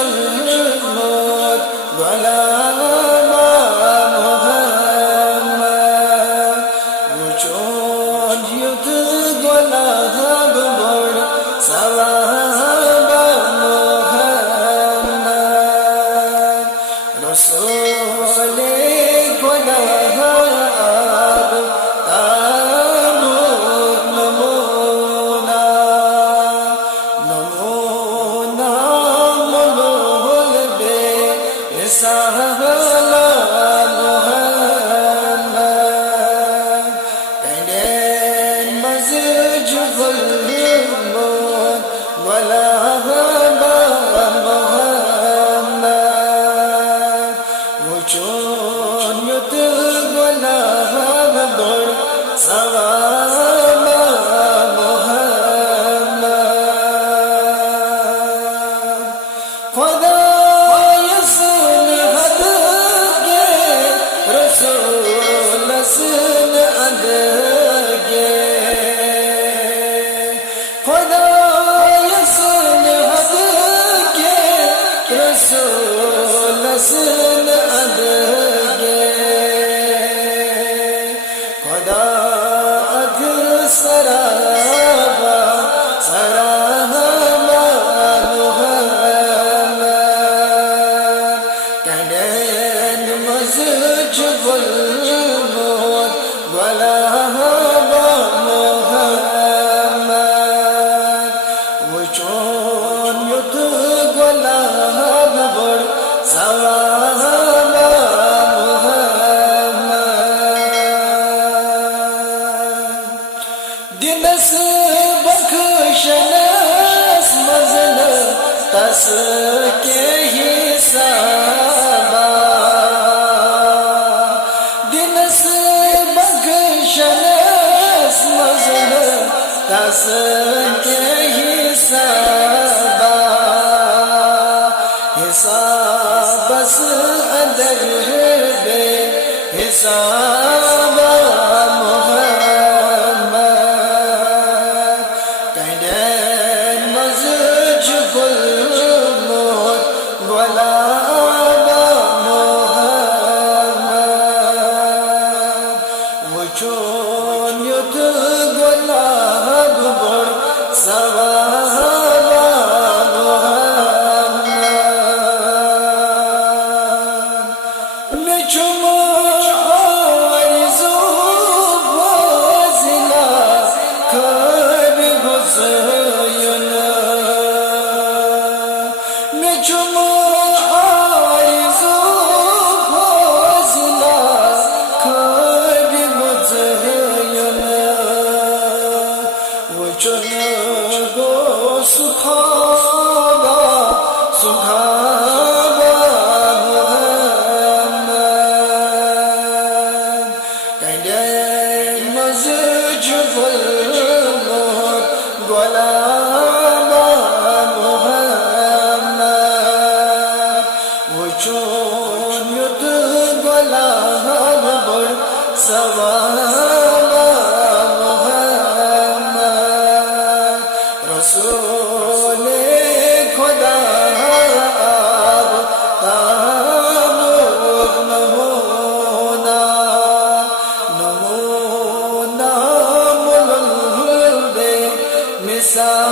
الموت غلام محمد وچون يد غلام بڑ ثواب محمد رسول غلام رسول ادگے خدا سرابا سرابا محمد کندین مزج الموت غلام محمد وچون یت غلام بڑ ثواب محمد دنس بخشنس مزن تس کے حسابا دنس بخشنس مزن تس کے حسابا حساب بس اندر بے حساب محمد کندین مزج الموت غلام محمد وچون ید غلام بڑ ثواب رسول خدا نمونا نمونا ملل بے مثال